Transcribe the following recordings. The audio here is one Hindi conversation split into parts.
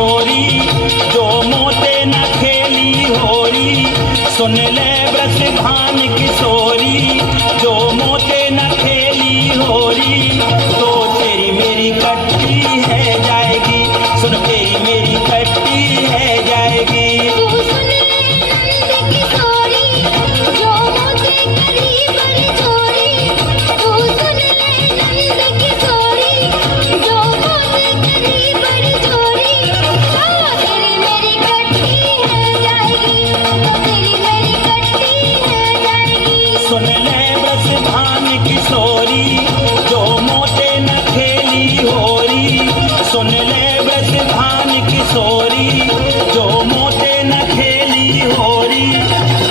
किशोरी, जो मोते न खेली होरी। सुन ले ब्रज भान किशोरी, जो मोते न खेली होरी। तो तेरी मेरी कट्टी है जाएगी, सुन तेरी मेरी कट्टी है जाएगी। तू सुन ले नंद किशोरी, जो मोते करी बड़ी चोरी। तू सुन ले नंद किशोरी, जो मोते करी बड़ी चोरी। तो तेरी मेरी कट्टी है जाएगी, तो तेरी मेरी कट्टी है जाएगी। सुन ले ब्रज भान किशोरी, जो मोते न खेली होरी। सुन ले ब्रज भान किशोरी, जो मोते न खेली होरी।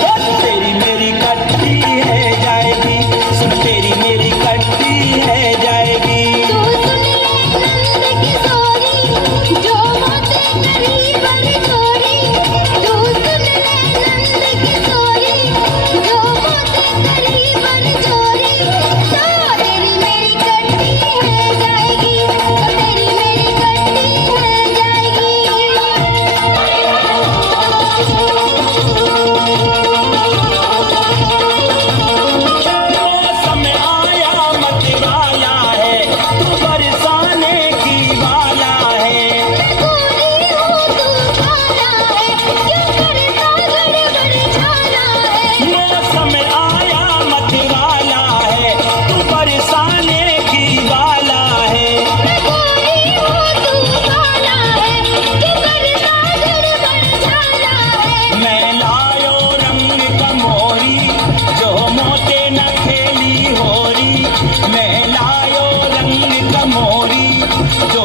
ओ तेरी मेरी कट्टी है जाएगी, सुन तेरी मेरी कट्टी है जाएगी। तू सुन ले नंद किशोरी, जो मोते करी बड़ी चोरी। तू सुन ले नंद किशोरी, जो मोते करी बड़ी चोरी। तो तेरी मेरी कट्टी है जाएगी, तो तेरी मेरी कट्टी है जाएगी। मौसम आया मत वाला है, तू बरसाने की वाला है। गोरी हो तू काला है, क्यों करता गड़बड़ झाला है। मौसम आया मत वाला है, तू बरसाने की वाला है। गोरी हो तू काला है, क्यों करता गड़बड़ झाला है। मैं लायो रंग कमोरी, जो मोते न खेली होरी। मैं लायो रंग कमोरी, जो